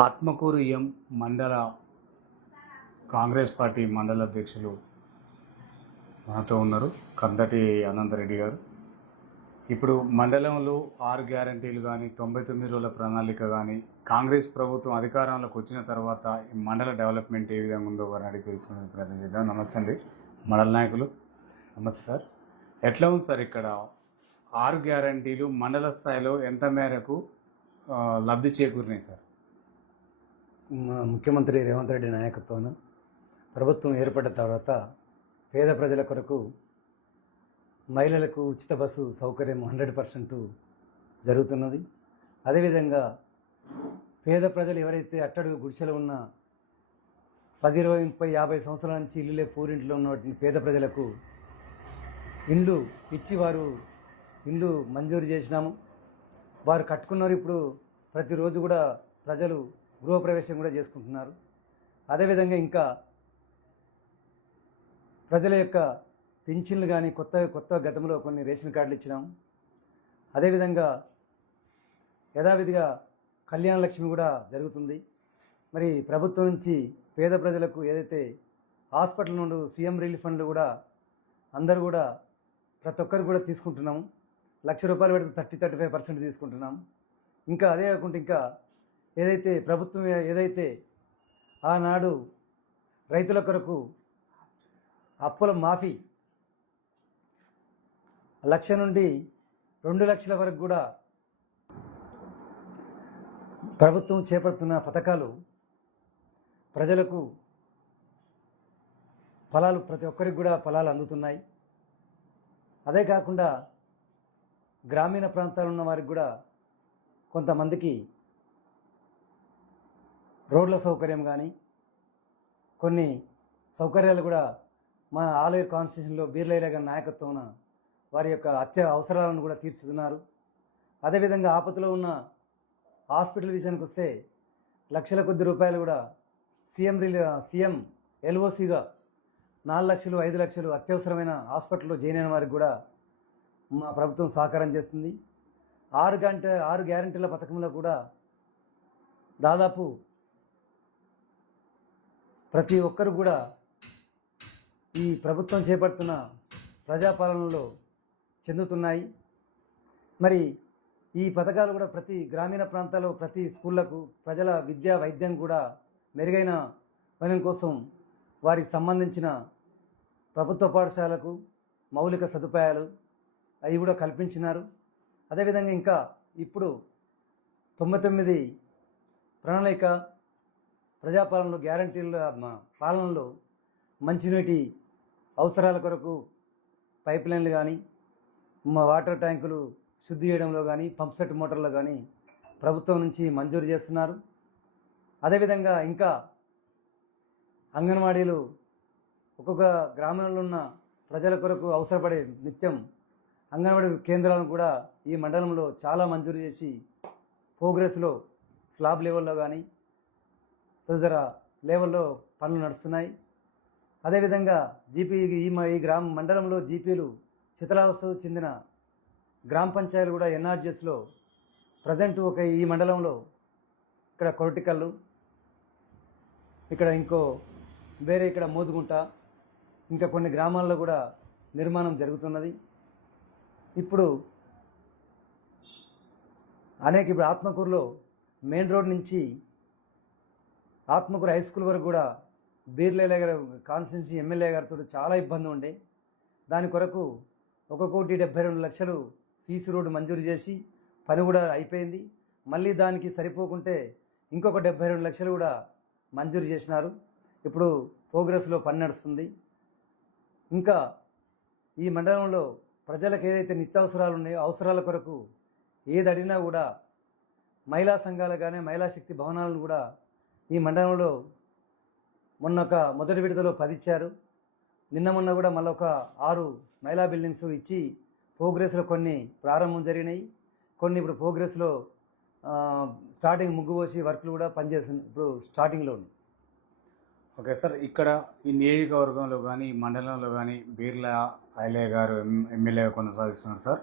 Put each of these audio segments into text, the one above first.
ఆత్మకూరు మండల కాంగ్రెస్ పార్టీ మండల అధ్యక్షులు మనతో ఉన్నారు, కందటి అనంతరెడ్డి గారు. ఇప్పుడు మండలంలో 6 గ్యారంటీలు కానీ 99 రోజుల ప్రణాళిక కానీ కాంగ్రెస్ ప్రభుత్వం అధికారంలోకి వచ్చిన తర్వాత ఈ మండల డెవలప్మెంట్ ఏ విధంగా ఉందో వారిని అడిగి తెలుసుకునే ప్రయత్నం చేద్దాం. నమస్తే అండి మండల నాయకులు. నమస్తే సార్. ఎట్లా ఉంది సార్ ఇక్కడ 6 గ్యారంటీలు మండల స్థాయిలో ఎంత మేరకు లబ్ధి చేకూరినాయి సార్? ముఖ్యమంత్రి రేవంత్ రెడ్డి నాయకత్వాన ప్రభుత్వం ఏర్పడిన తర్వాత పేద ప్రజల కొరకు మహిళలకు ఉచిత బస్సు సౌకర్యం 100% జరుగుతున్నది. అదేవిధంగా పేద ప్రజలు ఎవరైతే అట్టడుగు గుడిసెలు ఉన్న 10, 20, 30, 50 సంవత్సరాల నుంచి ఇల్లులే పూరింట్లో ఉన్నటువంటి పేద ప్రజలకు ఇండ్లు ఇచ్చి వారు ఇండ్లు మంజూరు చేసినాము. వారు కట్టుకున్నారు. ఇప్పుడు ప్రతిరోజు కూడా ప్రజలు గృహప్రవేశం కూడా చేసుకుంటున్నారు. అదేవిధంగా ఇంకా ప్రజల యొక్క పింఛన్లు కానీ కొత్త గతంలో కొన్ని రేషన్ కార్డులు ఇచ్చినాం. అదేవిధంగా యథావిధిగా కళ్యాణ లక్ష్మి కూడా జరుగుతుంది. మరి ప్రభుత్వం నుంచి పేద ప్రజలకు ఏదైతే హాస్పిటల్ నుండి సీఎం రిలీఫ్ ఫండ్లు కూడా అందరూ కూడా ప్రతి ఒక్కరు కూడా తీసుకుంటున్నాము. ₹1,00,000 పెడితే 30-35% తీసుకుంటున్నాం. ఇంకా అదే కాకుండా ఇంకా ఏదైతే ప్రభుత్వం ఏదైతే ఆనాడు రైతుల కొరకు అప్పుల మాఫీ 1,00,000 నుండి 2,00,000 వరకు కూడా ప్రభుత్వం చేపడుతున్న పథకాలు ప్రజలకు ఫలాలు ప్రతి ఒక్కరికి కూడా ఫలాలు అందుతున్నాయి. అదే కాకుండా గ్రామీణ ప్రాంతాల్లో ఉన్న వారికి కూడా కొంతమందికి రోడ్ల సౌకర్యం కానీ కొన్ని సౌకర్యాలు కూడా మా ఆలయ కాన్స్టిట్యూషన్లో బీర్లయ్య గారి నాయకత్వం వారి యొక్క అవసరాలను కూడా తీర్చుతున్నారు. అదేవిధంగా ఆపదలో ఉన్న హాస్పిటల్ విషయానికి వస్తే లక్షల కొద్ది రూపాయలు కూడా సీఎం ఎల్ఓసిగా 4 లక్షలు 5 లక్షలు అత్యవసరమైన హాస్పిటల్లో జాయిన్ అయిన వారికి కూడా మా ప్రభుత్వం సహకారం చేస్తుంది. 6 గ్యారెంటీల పథకంలో కూడా దాదాపు ప్రతి ఒక్కరు కూడా ఈ ప్రభుత్వం చేపడుతున్న ప్రజాపాలనలో చెందుతున్నాయి. మరి ఈ పథకాలు కూడా ప్రతి గ్రామీణ ప్రాంతాల్లో ప్రతి స్కూళ్లకు ప్రజల విద్యా వైద్యం కూడా మెరుగైన పని కోసం వారికి సంబంధించిన ప్రభుత్వ పాఠశాలకు మౌలిక సదుపాయాలు అవి కూడా కల్పించినారు. అదేవిధంగా ఇంకా ఇప్పుడు 99 ప్రణాళిక ప్రజాపాలనలో గ్యారంటీల పాలనలో మంచినీటి అవసరాల కొరకు పైప్ లైన్లు కానీ వాటర్ ట్యాంకులు శుద్ధి చేయడంలో కానీ పంప్సెట్ మోటార్లు కానీ ప్రభుత్వం నుంచి మంజూరు చేస్తున్నారు. అదేవిధంగా ఇంకా అంగన్వాడీలు ఒక్కొక్క గ్రామంలో ఉన్న ప్రజల కొరకు అవసరపడే నిత్యం అంగన్వాడీ కేంద్రాలను కూడా ఈ మండలంలో చాలా మంజూరు చేసి ప్రోగ్రెస్లో స్లాబ్ లెవెల్లో కానీ తదితర లెవెల్లో పనులు నడుస్తున్నాయి. అదేవిధంగా ఈ మండలంలో జీపీలు శిథిలావస్థకు చెందిన గ్రామ పంచాయతీలు కూడా ఎన్ఆర్జీఎస్లో ప్రజెంట్ ఈ మండలంలో ఇక్కడ కొరటికల్లు, ఇక్కడ ఇక్కడ మోదుగుంట, ఇంకా కొన్ని గ్రామాల్లో కూడా నిర్మాణం జరుగుతున్నది. ఇప్పుడు ఆత్మకూరులో మెయిన్ రోడ్ నుంచి ఆత్మకూరు హై స్కూల్ వరకు కూడా బీర్లయ్య గారి కాన్స్టిట్యున్సీ ఎమ్మెల్యే గారితో చాలా ఇబ్బంది ఉండే. దాని కొరకు 1,72,00,000 సీసీ రోడ్డు మంజూరు చేసి పని కూడా అయిపోయింది. మళ్ళీ దానికి సరిపోకుంటే ఇంకొక 72 లక్షలు కూడా మంజూరు చేసినారు. ఇప్పుడు ప్రోగ్రెస్లో పని నడుస్తుంది. ఇంకా ఈ మండలంలో ప్రజలకు ఏదైతే నిత్యావసరాలు ఉన్నాయో అవసరాల కొరకు ఏది అడిగినా కూడా మహిళా సంఘాలు కానీ మహిళా శక్తి భవనాలను కూడా ఈ మండలంలో మొదటి విడతలో 10 ఇచ్చారు. మొన్న కూడా మళ్ళీ ఒక 6 మహిళా బిల్డింగ్స్ ఇచ్చి ప్రోగ్రెస్లో కొన్ని ప్రారంభం జరిగినాయి. కొన్ని ఇప్పుడు ప్రోగ్రెస్లో స్టార్టింగ్ ముగ్గు పోసి వర్క్లు కూడా పనిచేస్తుంది, ఇప్పుడు స్టార్టింగ్లో ఉంది. ఓకే సార్, ఇక్కడ ఈ నియోజకవర్గంలో కానీ ఈ మండలంలో కానీ బీర్ల ఐలయ్య గారు ఎమ్మెల్యేగా కొనసాగిస్తున్నారు సార్.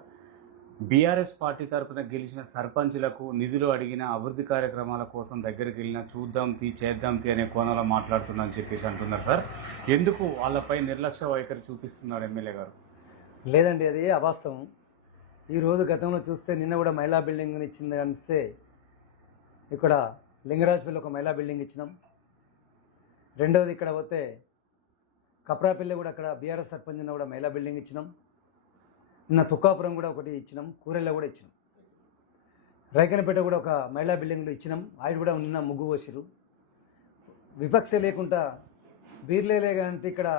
బీఆర్ఎస్ పార్టీ తరపున గెలిచిన సర్పంచులకు నిధులు అడిగిన అభివృద్ధి కార్యక్రమాల కోసం దగ్గరికి వెళ్ళిన చూద్దాం తీ చేద్దాం తీ అనే కోణంలో మాట్లాడుతున్నా అని చెప్పేసి అంటున్నారు సార్. ఎందుకు వాళ్ళపై నిర్లక్ష్య వైఖరి చూపిస్తున్నాడు ఎమ్మెల్యే గారు? లేదండి, అది అవాస్తవం. ఈరోజు గతంలో చూస్తే నిన్న కూడా మహిళా బిల్డింగ్ ఇచ్చింది అనిస్తే ఇక్కడ లింగరాజపల్లి ఒక మహిళా బిల్డింగ్ ఇచ్చినాం. రెండవది ఇక్కడ పోతే కప్రాపల్లి కూడా అక్కడ బీఆర్ఎస్ సర్పంచ్ కూడా మహిళా బిల్డింగ్ ఇచ్చినాం. నిన్న తుక్కాపురం కూడా ఒకటి ఇచ్చినాం, కూరెల్లో కూడా ఇచ్చినాం. రైకనపేట కూడా ఒక మహిళా బిల్డింగ్లు ఇచ్చినాం, ఆయన కూడా నిన్న ముగ్గు పోసిరు. విపక్ష లేకుండా బీర్లేలే అంటే ఇక్కడ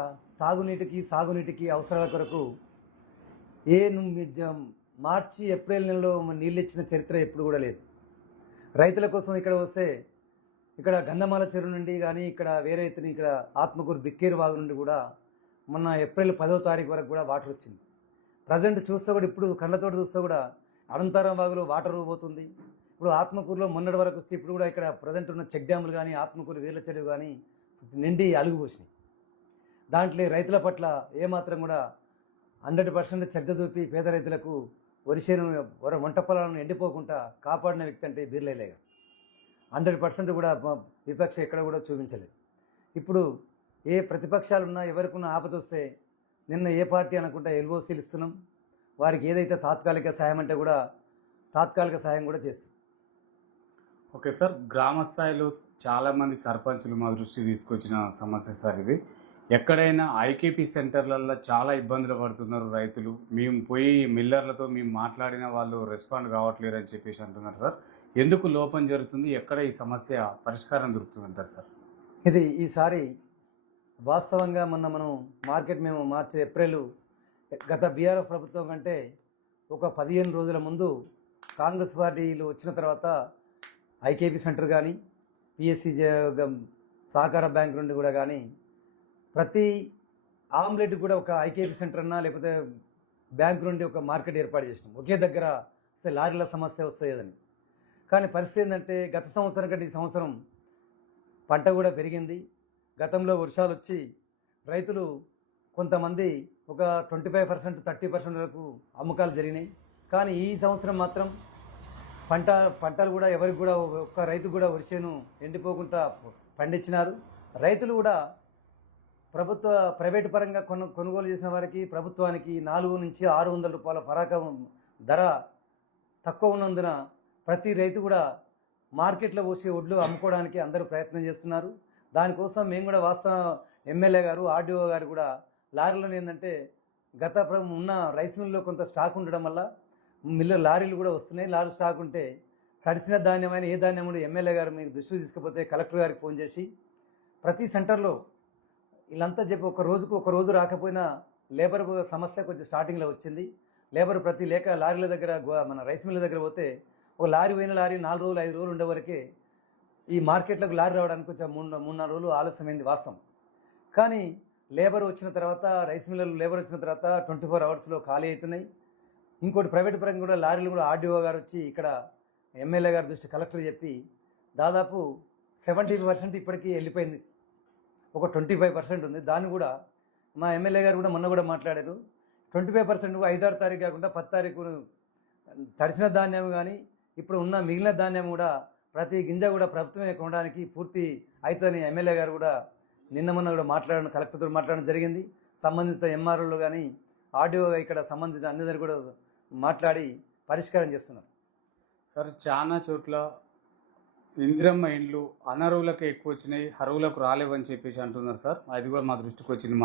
తాగునీటికి సాగునీటికి అవసరాల కొరకు మార్చి ఏప్రిల్ నెలలో నీళ్ళు ఇచ్చిన చరిత్ర ఎప్పుడు కూడా లేదు. రైతుల కోసం ఇక్కడ వస్తే ఇక్కడ గంధమాల చెరువు నుండి కానీ ఇక్కడ వేరే ఇక్కడ ఆత్మకూరు బిక్కేరు వాగు నుండి కూడా మొన్న ఏప్రిల్ 10వ తారీఖు వరకు కూడా వాటర్ వచ్చింది. ప్రజెంట్ చూస్తే కూడా ఇప్పుడు కళ్ళతోటి చూస్తే కూడా అనంతరం వాగులో వాటర్ పోతుంది. ఇప్పుడు ఆత్మకూరులో మొన్నటి వరకు వస్తే ఇప్పుడు కూడా ఇక్కడ ప్రజెంట్ ఉన్న చెక్ డ్యాములు కానీ ఆత్మకూరు వీర్ల చెరువు కానీ నిండి అలుగుపోసినాయి. దాంట్లో రైతుల పట్ల ఏమాత్రం కూడా 100% శ్రద్ధ చూపి పేద రైతులకు వరిసేను వంట పొలాలను ఎండిపోకుండా కాపాడిన వ్యక్తి అంటే బీర్లేలే గారు. 100% కూడా విపక్ష ఎక్కడ కూడా చూపించలేదు. ఇప్పుడు ఏ ప్రతిపక్షాలున్నా ఎవరికున్న ఆపద వస్తే నిన్న ఏ పార్టీ అనుకుంటా ఎల్ఓసీలు ఇస్తున్నాం, వారికి ఏదైతే తాత్కాలిక సాయం అంటే కూడా తాత్కాలిక సాయం కూడా చేస్తాం. ఓకే సార్, గ్రామ స్థాయిలో చాలామంది సర్పంచులు మా దృష్టి తీసుకొచ్చిన సమస్య సార్ ఇది. ఎక్కడైనా ఐకేపీ సెంటర్లలో చాలా ఇబ్బందులు పడుతున్నారు రైతులు. మేము పోయి మిల్లర్లతో మేము మాట్లాడిన వాళ్ళు రెస్పాండ్ కావట్లేరు అని చెప్పేసి అంటున్నారు సార్. ఎందుకు లోపం జరుగుతుంది? ఎక్కడ ఈ సమస్య పరిష్కారం దొరుకుతుంది అంటారు సార్? ఇది ఈసారి వాస్తవంగా మొన్న మనం మేము మార్చి ఏప్రిల్ గత బీఆర్ఎఫ్ ప్రభుత్వం కంటే ఒక 15 రోజుల ముందు కాంగ్రెస్ పార్టీలు వచ్చిన తర్వాత ఐకేపీ సెంటర్ కానీ పిఎస్సి సహకార బ్యాంక్ నుండి కూడా కానీ ప్రతి ఆమ్లెట్ కూడా ఒక ఐకేపీ సెంటర్ అన్నా లేకపోతే బ్యాంకు నుండి ఒక మార్కెట్ ఏర్పాటు చేసినాం. ఒకే దగ్గర వస్తే లారీల సమస్య వస్తాయని. కానీ పరిస్థితి ఏంటంటే గత సంవత్సరం కంటే ఈ సంవత్సరం పంట కూడా పెరిగింది. గతంలో వర్షాలు వచ్చి రైతులు కొంతమంది ఒక 25% 30% వరకు అమ్మకాలు జరిగినాయి. కానీ ఈ సంవత్సరం మాత్రం పంటలు కూడా ఎవరికి కూడా ఒక్క రైతు కూడా వరిసేను ఎండిపోకుండా పండించినారు. రైతులు కూడా ప్రైవేటు పరంగా కొనుగోలు చేసిన వారికి ప్రభుత్వానికి 400 నుంచి 600 రూపాయల పరాకం ధర తక్కువ ఉన్నందున ప్రతి రైతు కూడా మార్కెట్లో పోసే వడ్లు అమ్ముకోవడానికి అందరూ ప్రయత్నం చేస్తున్నారు. దానికోసం మేము కూడా వాస్తవ ఎమ్మెల్యే గారు ఆర్డీఓ గారు కూడా లారీలను ఏంటంటే ఉన్న రైస్ మిల్లులో కొంత స్టాక్ ఉండడం వల్ల లారీలు కూడా వస్తున్నాయి. లారీ స్టాక్ ఉంటే తడిసిన ధాన్యమైన ఏ ధాన్యం కూడా ఎమ్మెల్యే గారు మీకు దృష్టికి తీసుకపోతే కలెక్టర్ గారికి ఫోన్ చేసి ప్రతి సెంటర్లో వీళ్ళంతా చెప్పి ఒక రోజు రాకపోయినా లేబర్ సమస్య కొంచెం స్టార్టింగ్లో వచ్చింది. లేబర్ ప్రతి లారీల దగ్గర మన రైస్ మిల్ల దగ్గర పోతే ఒక లారీ పోయిన లారీ 4 రోజులు 5 రోజులు ఉండే వరకే ఈ మార్కెట్లకు లారీ రావడానికి కొంచెం 3-4 రోజులు ఆలస్యమైంది వాస్తవం. కానీ లేబర్ వచ్చిన తర్వాత రైస్ మిల్లలు లేబర్ వచ్చిన తర్వాత 24 అవర్స్లో ఖాళీ అవుతున్నాయి. ఇంకోటి ప్రైవేట్ పరంగా కూడా లారీలు కూడా ఆర్డీఓ గారు వచ్చి ఇక్కడ ఎమ్మెల్యే గారి దృష్టి కలెక్టర్ చెప్పి దాదాపు 70% ఇప్పటికీ వెళ్ళిపోయింది. ఒక 25% ఉంది. దాన్ని కూడా మా ఎమ్మెల్యే గారు కూడా మొన్న కూడా మాట్లాడారు. 25% 5-6 తారీఖు కాకుండా 10 తారీఖు తడిసిన ధాన్యం కానీ ఇప్పుడు ఉన్న మిగిలిన ధాన్యం కూడా ప్రతి గింజ కూడా ప్రభుత్వమే కొనడానికి పూర్తి అవుతుందని ఎమ్మెల్యే గారు కూడా నిన్న మొన్న కూడా కలెక్టర్తో మాట్లాడడం జరిగింది. సంబంధిత ఎంఆర్ఓలు కానీ ఆర్డీఓ ఇక్కడ సంబంధిత అన్ని కూడా మాట్లాడి పరిష్కారం చేస్తున్నారు. సార్, చాలా చోట్ల ఇందిరమ్మ ఇండ్లు అనర్హులకు ఎక్కువ వచ్చినాయి, అర్హులకు రాలేవని చెప్పేసి అంటున్నారు సార్. అది కూడా మా దృష్టికి వచ్చింది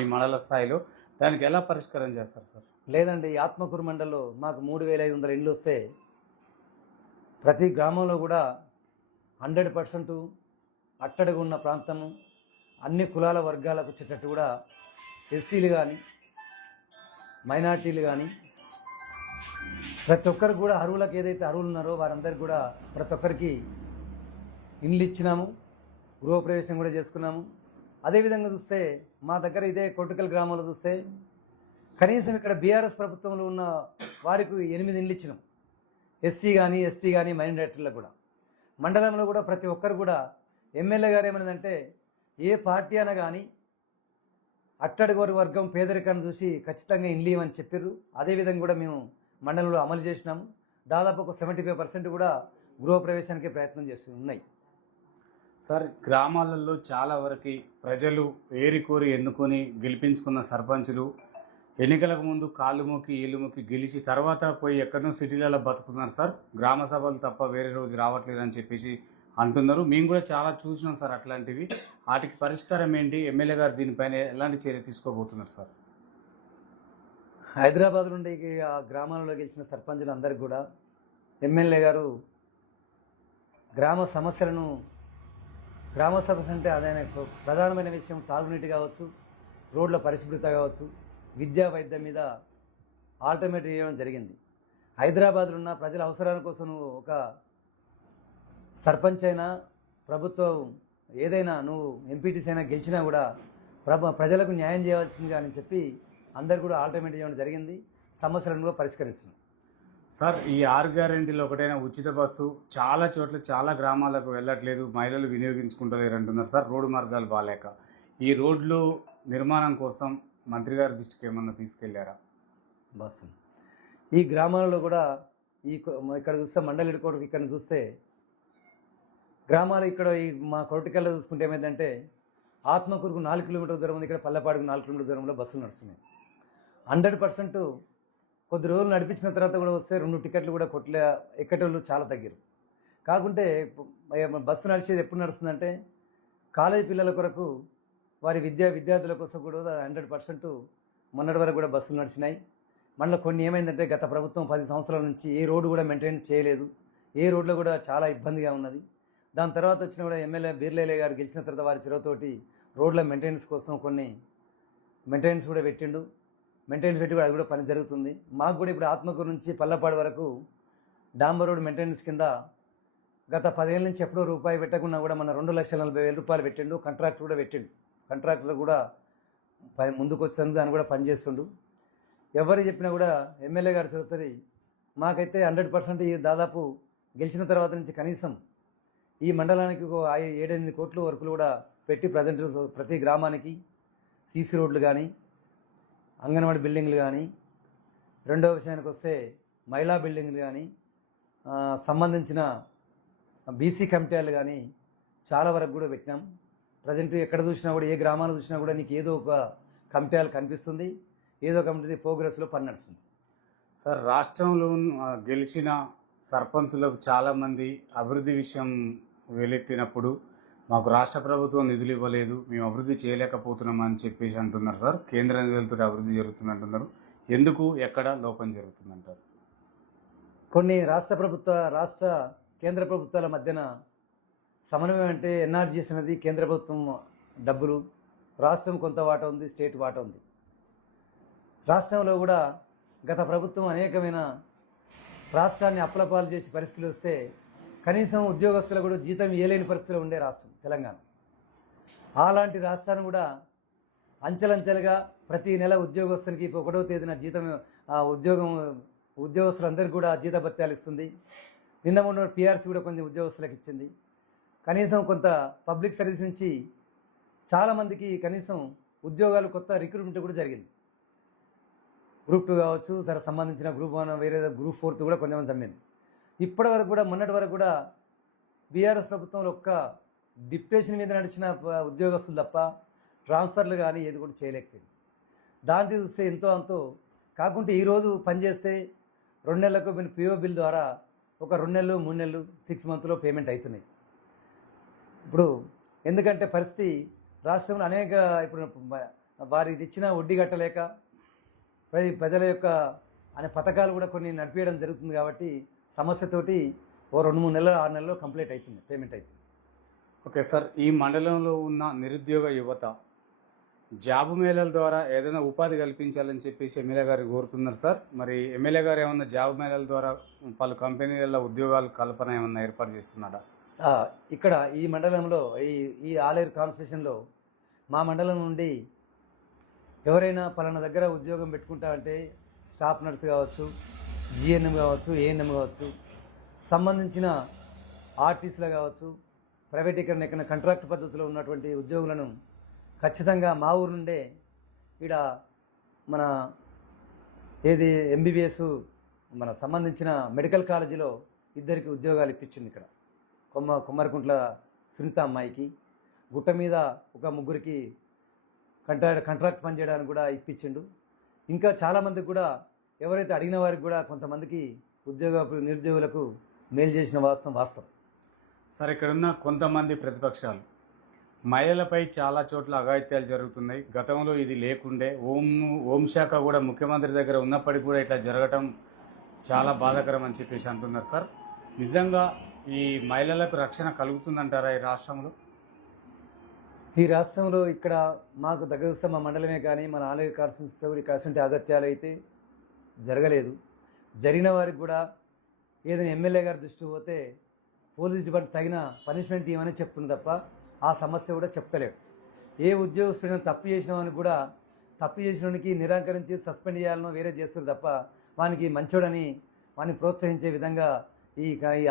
ఈ మండల స్థాయిలో. దానికి ఎలా పరిష్కారం చేస్తారు సార్? లేదండి, ఆత్మకూరు మండలంలో మాకు 3500 ఇండ్లు వస్తే ప్రతి గ్రామంలో కూడా 100% అట్టడుగు ఉన్న ప్రాంతము అన్ని కులాల వర్గాలకు వచ్చేటట్టు కూడా ఎస్సీలు కానీ మైనార్టీలు కానీ ప్రతి ఒక్కరికి కూడా అర్హులకు ఏదైతే అర్హులు ఉన్నారో వారందరికీ కూడా ప్రతి ఒక్కరికి ఇండ్లు ఇచ్చినాము. గృహప్రవేశం కూడా చేసుకున్నాము. అదేవిధంగా చూస్తే మా దగ్గర ఇదే కొట్టుకల్ గ్రామంలో చూస్తే కనీసం ఇక్కడ బీఆర్ఎస్ ప్రభుత్వంలో ఉన్న వారికి 8 ఇండ్లు ఇచ్చినాం. ఎస్సీ కానీ ఎస్టీ కానీ మైనారిటీలకు కూడా. మండలంలో కూడా ప్రతి ఒక్కరు కూడా ఎమ్మెల్యే గారు ఏమన్నదంటే ఏ పార్టీ అయినా కానీ అట్టడుగు వర్గం పేదరికాన్ని చూసి ఖచ్చితంగా ఇండ్లు ఇవ్వమని చెప్పారు. అదేవిధంగా కూడా మేము మండలంలో అమలు చేసినాము. దాదాపు ఒక 75% కూడా గృహప్రవేశానికే ప్రయత్నం చేస్తున్నాయి. సార్, గ్రామాలలో చాలా వరకు ప్రజలు ఏరికోరి ఎన్నుకొని గెలిపించుకున్న సర్పంచులు ఎన్నికలకు ముందు కాళ్ళు మొక్కి ఏళ్ళు మొక్కి గెలిచి తర్వాత పోయి ఎక్కడో సిటీలలో బతుకుతున్నారు సార్. గ్రామ సభలు తప్ప వేరే రోజు రావట్లేదు అని చెప్పేసి అంటున్నారు. మేము కూడా చాలా చూసినాం సార్ అట్లాంటివి. వాటికి పరిష్కారం ఏంటి? ఎమ్మెల్యే గారు దీనిపైన ఎలాంటి చర్య తీసుకోబోతున్నారు సార్? హైదరాబాద్ నుండి ఆ గ్రామాలలో గెలిచిన సర్పంచులు అందరికీ కూడా ఎమ్మెల్యే గారు గ్రామ సమస్యలు అంటే అదే ప్రధానమైన విషయం తాగునీటి కావచ్చు, రోడ్ల పరిశుభ్రత కావచ్చు, విద్యా వైద్యం మీద ఆల్టర్నేటివ్ చేయడం జరిగింది. హైదరాబాద్లో ఉన్న ప్రజల అవసరాల కోసం నువ్వు ఒక సర్పంచ్ అయినా ప్రభుత్వం ఏదైనా నువ్వు ఎంపీటీసీ అయినా గెలిచినా కూడా ప్రజలకు న్యాయం చేయవలసిందిగా అని చెప్పి అందరు కూడా ఆల్టర్నేటివ్ చేయడం జరిగింది. సమస్యలను కూడా పరిష్కరిస్తున్నాం. సార్, ఈ 6 గ్యారెంటీలో ఒకటైనా ఉచిత బస్సు చాలా చోట్ల చాలా గ్రామాలకు వెళ్ళట్లేదు, మహిళలు వినియోగించుకుంటలేరు అంటున్నారు సార్. రోడ్డు మార్గాలు బాగాలేక ఈ రోడ్లు నిర్మాణం కోసం మంత్రి గారి దృష్టికి ఏమన్నా తీసుకెళ్లారా? బస్సు ఈ గ్రామాలలో కూడా ఇక్కడ చూస్తే మండలి కోట ఇక్కడ చూస్తే గ్రామాలు ఇక్కడ ఈ మా కొరటికల్లో చూసుకుంటే ఏమైందంటే ఆత్మకూరుకు 4 కిలోమీటర్ల దూరం ఉంది, ఇక్కడ పల్లెపాడుకు 4 కిలోమీటర్ల దూరంలో బస్సులు నడుస్తున్నాయి. 100% కొద్ది రోజులు నడిపించిన తర్వాత కూడా వస్తే 2 టికెట్లు కూడా ఎక్కటోళ్ళు చాలా తగ్గారు. కాకుంటే బస్సు నడిచేది ఎప్పుడు నడుస్తుందంటే కాలేజీ పిల్లల కొరకు వారి విద్యార్థుల కోసం కూడా 100% మొన్నటి వరకు కూడా బస్సులు నడిచినాయి. మళ్ళీ కొన్ని ఏమైందంటే గత ప్రభుత్వం 10 సంవత్సరాల నుంచి ఏ రోడ్డు కూడా మెయింటైన్ చేయలేదు. ఏ రోడ్లో కూడా చాలా ఇబ్బందిగా ఉన్నది. దాని తర్వాత వచ్చిన కూడా ఎమ్మెల్యే బీర్లేలే గారు గెలిచిన తర్వాత వారి చెరవతోటి రోడ్ల మెయింటెనెన్స్ కోసం కొన్ని మెయింటెనెన్స్ కూడా పెట్టిండు. మెయింటెనెన్స్ పెట్టి కూడా అది కూడా పని జరుగుతుంది. మాకు కూడా ఇప్పుడు ఆత్మకూరు నుంచి పల్లపాడు వరకు డాంబర్ రోడ్ మెయింటెనెన్స్ కింద గత 10 ఏళ్ళ నుంచి ఎప్పుడో రూపాయి పెట్టకుండా కూడా మన 2,40,000 పెట్టిండు. కాంట్రాక్టర్ కూడా పెట్టిండు. కాంట్రాక్టర్ కూడా ముందుకు వచ్చినందుకు దాన్ని కూడా పనిచేస్తుండు. ఎవరు చెప్పినా కూడా ఎమ్మెల్యే గారు చదువుతుంది. మాకైతే 100% దాదాపు గెలిచిన తర్వాత నుంచి కనీసం ఈ మండలానికి 7-8 కోట్ల వరకు కూడా పెట్టి ప్రజెంట్ ప్రతి గ్రామానికి సీసీ రోడ్లు కానీ, అంగన్వాడీ బిల్డింగ్లు కానీ, రెండవ విషయానికి వస్తే మహిళా బిల్డింగ్లు కానీ, సంబంధించిన బీసీ కమిటీలు కానీ చాలా వరకు కూడా పెట్టినాం. ప్రజెంట్ ఎక్కడ చూసినా కూడా ఏ గ్రామాలు చూసినా కూడా నీకు ఏదో ఒక కమిటీలు కనిపిస్తుంది, ఏదో కమిటీ ప్రోగ్రెస్లో పని నడుస్తుంది. సార్, రాష్ట్రంలో గెలిచిన సర్పంచులకు చాలామంది అభివృద్ధి విషయం వెలెత్తినప్పుడు మాకు రాష్ట్ర ప్రభుత్వం నిధులు ఇవ్వలేదు, మేము అభివృద్ధి చేయలేకపోతున్నాం అని చెప్పేసి అంటున్నారు సార్. కేంద్ర నిధులతో అభివృద్ధి జరుగుతుంది అంటున్నారు. ఎందుకు, ఎక్కడ లోపం జరుగుతుందంటారు? కొన్ని రాష్ట్ర కేంద్ర ప్రభుత్వాల మధ్యన సమన్వయం అంటే ఎన్ఆర్జీఎస్ అనేది కేంద్ర ప్రభుత్వం డబ్బులు, రాష్ట్రం కొంత వాటా ఉంది, స్టేట్ వాటా ఉంది. రాష్ట్రంలో కూడా గత ప్రభుత్వం అనేకమైన రాష్ట్రాన్ని అప్పులపాలు చేసి పరిస్థితులు వస్తే కనీసం ఉద్యోగస్తులు కూడా జీతం ఇవ్వలేని పరిస్థితిలో ఉండే రాష్ట్రం తెలంగాణ. అలాంటి రాష్ట్రాన్ని కూడా అంచెలంచెలుగా ప్రతి నెల ఉద్యోగస్తునికి 1వ తేదీన జీతం ఉద్యోగస్తులందరికీ కూడా జీతభత్యాలు ఇస్తుంది. నిన్న మొన్న పిఆర్సీ కూడా కొన్ని ఉద్యోగస్తులకు ఇచ్చింది. కనీసం కొంత పబ్లిక్ సర్వీస్ నుంచి చాలామందికి కనీసం ఉద్యోగాలు కొత్త రిక్రూట్మెంట్ కూడా జరిగింది. గ్రూప్ 2 కావచ్చు, సరే సంబంధించిన గ్రూప్ 1 వేరే గ్రూప్ 4 కూడా కొంతమంది తమ్మింది. ఇప్పటి వరకు కూడా మొన్నటి వరకు కూడా బీఆర్ఎస్ ప్రభుత్వంలో ఒక్క డిప్యుటేషన్ మీద నడిచిన ఉద్యోగస్తులు తప్ప ట్రాన్స్ఫర్లు కానీ ఏది కూడా చేయలేకపోయింది. దాన్ని చూస్తే ఎంతో అంతో కాకుంటే ఈరోజు పనిచేస్తే 2 నెలలకు పిఓ బిల్ ద్వారా ఒక 2 నెలలు 3 నెలలు 6 మంత్లో పేమెంట్ అవుతున్నాయి. ఇప్పుడు ఎందుకంటే పరిస్థితి రాష్ట్రంలో అనేక ఇప్పుడు వారికి ఇచ్చిన వడ్డీ కట్టలేక ప్రజల యొక్క అనే పథకాలు కూడా కొన్ని నడిపించడం జరుగుతుంది. కాబట్టి సమస్యతోటి 2-3 నెలలు 6 నెలల్లో కంప్లీట్ అవుతుంది, పేమెంట్ అవుతుంది. ఓకే సార్, ఈ మండలంలో ఉన్న నిరుద్యోగ యువత జాబ్ మేళాల ద్వారా ఏదైనా ఉపాధి కల్పించాలని చెప్పేసి ఎమ్మెల్యే గారు కోరుతున్నారు సార్. మరి ఎమ్మెల్యే గారు ఏమన్నా జాబ్ మేళాల ద్వారా పలు కంపెనీలలో ఉద్యోగాల కల్పన ఏమన్నా ఏర్పాటు చేస్తున్నాడా? ఇక్కడ ఈ మండలంలో ఈ ఆలేరు కాన్స్టిట్యూషన్లో మా మండలం నుండి ఎవరైనా పలానా దగ్గర ఉద్యోగం పెట్టుకుంటా అంటే స్టాఫ్ నర్స్ కావచ్చు, జిఎన్ఎం కావచ్చు, ఏఎన్ఎం కావచ్చు, సంబంధించిన ఆర్టీసీలు కావచ్చు, ప్రైవేటీకరణ ఎక్కడ కాంట్రాక్ట్ పద్ధతిలో ఉన్నటువంటి ఉద్యోగులను ఖచ్చితంగా మా ఊరు నుండే ఇక్కడ మన ఎంబీబీఎస్ మన సంబంధించిన మెడికల్ కాలేజీలో ఇద్దరికి ఉద్యోగాలు ఇప్పించింది. ఇక్కడ కొమ్మరకుంట్ల సునీత అమ్మాయికి, గుట్ట మీద ఒక ముగ్గురికి కాంట్రాక్ట్ పనిచేయడానికి కూడా ఇప్పించిండు. ఇంకా చాలామందికి కూడా ఎవరైతే అడిగిన వారికి కూడా కొంతమందికి నిరుద్యోగులకు మేలు చేసిన వాస్తవం. సార్, ఇక్కడున్న కొంతమంది ప్రతిపక్షాలు మహిళలపై చాలా చోట్ల అఘాయిత్యాలు జరుగుతున్నాయి. గతంలో ఇది లేకుండే. హోంశాఖ కూడా ముఖ్యమంత్రి దగ్గర ఉన్నప్పటికీ కూడా ఇట్లా జరగటం చాలా బాధాకరం అని చెప్పేసి అంటున్నారు. సార్, నిజంగా ఈ మహిళలకు రక్షణ కలుగుతుందంటారా ఈ రాష్ట్రంలో? ఈ రాష్ట్రంలో ఇక్కడ మాకు దగ్గర వస్తే మా మండలమే కానీ మన ఆలయ కాన్స్టిట్యూన్సీతో ఇక్కడ అటువంటి అగత్యాలు అయితే జరగలేదు. జరిగిన వారికి కూడా ఏదైనా ఎమ్మెల్యే గారి దృష్టికి పోతే పోలీస్ డిపార్ట్మెంట్ తగిన పనిష్మెంట్ ఇవ్వమని చెప్తుంది తప్ప ఆ సమస్య కూడా చెప్తలేడు. ఏ ఉద్యోగస్తుడైనా తప్పు చేసినామని కూడా తప్పు చేసినోనికి నిరాకరించి సస్పెండ్ చేయాలనో వేరే చేస్తారు తప్ప వానికి మంచోడని వాడిని ప్రోత్సహించే విధంగా ఈ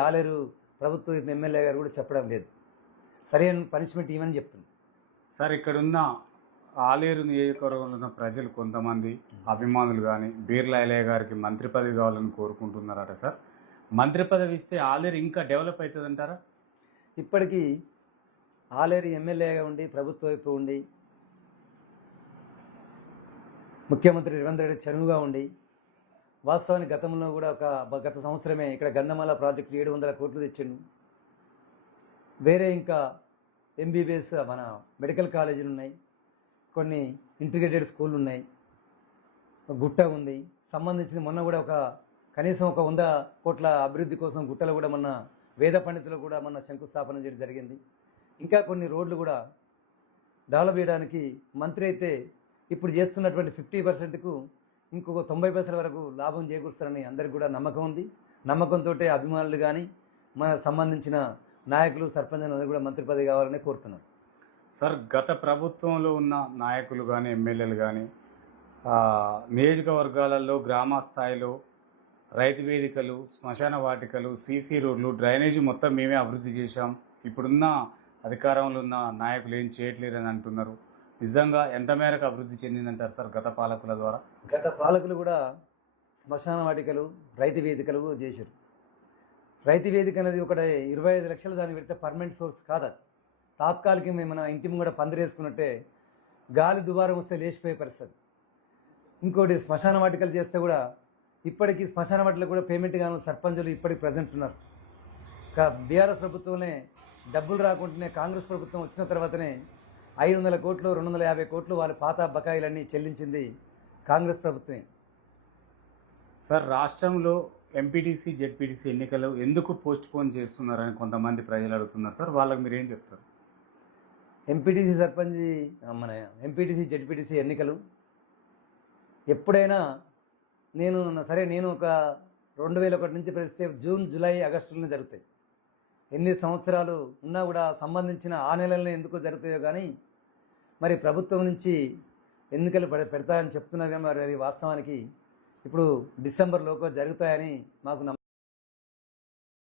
ఆలేరు ప్రభుత్వ ఎమ్మెల్యే గారు కూడా చెప్పడం లేదు. సరైన పనిష్మెంట్ ఇవ్వని చెప్తుంది. సార్, ఇక్కడున్న ఆలేరు నియోజకవర్గంలో ఉన్న ప్రజలు కొంతమంది అభిమానులు కానీ బీర్లా ఎలయ్య గారికి మంత్రి పదవి కావాలని కోరుకుంటున్నారట. సార్, మంత్రి పదవి ఇస్తే ఆలేరు ఇంకా డెవలప్ అవుతుందంటారా? ఇప్పటికీ ఆలేరు ఎమ్మెల్యేగా ఉండి ప్రభుత్వ వైపు ఉండి ముఖ్యమంత్రి రేవంత్ రెడ్డి చనువుగా ఉండి వాస్తవానికి గతంలో కూడా గత సంవత్సరమే ఇక్కడ గంధమాల ప్రాజెక్టు 700 కోట్లు తెచ్చిండు. వేరే ఇంకా ఎంబీబీఎస్ మన మెడికల్ కాలేజీలు ఉన్నాయి, కొన్ని ఇంటిగ్రేటెడ్ స్కూళ్ళు ఉన్నాయి, గుట్ట ఉంది. సంబంధించింది మొన్న కూడా కనీసం 100 కోట్ల అభివృద్ధి కోసం గుట్టలు కూడా మొన్న వేద పండితులు కూడా మొన్న శంకుస్థాపన చేయడం జరిగింది. ఇంకా కొన్ని రోడ్లు కూడా డెవలప్ చేయడానికి మంత్రి అయితే ఇప్పుడు చేస్తున్నటువంటి 50%కు ఇంకొక 90% వరకు లాభం చేకూరుస్తారని అందరికి కూడా నమ్మకం ఉంది. నమ్మకంతో అభిమానులు కానీ మన సంబంధించిన నాయకులు సర్పంచ్ అందరూ కూడా మంత్రి పదవి కావాలని కోరుతున్నారు. సార్, గత ప్రభుత్వంలో ఉన్న నాయకులు కానీ ఎమ్మెల్యేలు కానీ నియోజకవర్గాలలో గ్రామ స్థాయిలో రైతు వేదికలు, శ్మశాన వాటికలు, సీసీ రోడ్లు, డ్రైనేజీ మొత్తం మేమే అభివృద్ధి చేశాం, ఇప్పుడున్న అధికారంలో ఉన్న నాయకులు ఏం చేయట్లేరని అంటున్నారు. నిజంగా ఎంత మేరకు అభివృద్ధి చెందిందంటారు సార్ గత పాలకుల ద్వారా? గత పాలకులు కూడా శ్మశాన వాటికలు, రైతు వేదికలు చేశారు. రైతు వేదిక అనేది 25 లక్షలు దాన్ని పెడితే పర్మనెంట్ సోర్స్ కాదు. అది తాత్కాలిక మన ఇంటి ముంగడ పందిరేసుకున్నట్టే గాలి దుబారం వస్తే లేచిపోయే పరిస్థితి. ఇంకోటి శ్మశాన వాటికలు చేస్తే కూడా ఇప్పటికీ శ్మశాన వాటికలు కూడా పేమెంట్ కానీ సర్పంచులు ఇప్పటికి ప్రజెంట్ ఉన్నారు. బీఆర్ఎస్ ప్రభుత్వంలో డబ్బులు రాకుండానే కాంగ్రెస్ ప్రభుత్వం వచ్చిన తర్వాతనే 500 కోట్లు 250 కోట్లు వాళ్ళ పాత బకాయిలన్నీ చెల్లించింది కాంగ్రెస్ ప్రభుత్వమే. సార్, రాష్ట్రంలో ఎంపీటీసీ జెడ్పీటీసీ ఎన్నికలు ఎందుకు పోస్ట్ పోన్ చేస్తున్నారని కొంతమంది ప్రజలు అడుగుతున్నారు. సార్, వాళ్ళకి మీరు ఏం చెప్తారు? ఎంపీటీసీ సర్పంచ్ మన ఎంపీటీసీ జెడ్పీటీసీ ఎన్నికలు ఎప్పుడైనా నేను ఒక 2001 నుంచి పరిస్తే జూన్, జూలై, ఆగస్టులోనే జరుగుతాయి. ఎన్ని సంవత్సరాలు ఉన్నా కూడా సంబంధించిన ఆ నెలలనే ఎందుకు జరుగుతాయో కానీ మరి ప్రభుత్వం నుంచి ఎన్నికలు పెడతాయని చెప్తున్నారు. కానీ మరి వాస్తవానికి ఇప్పుడు డిసెంబర్లోకి జరుగుతాయని మాకు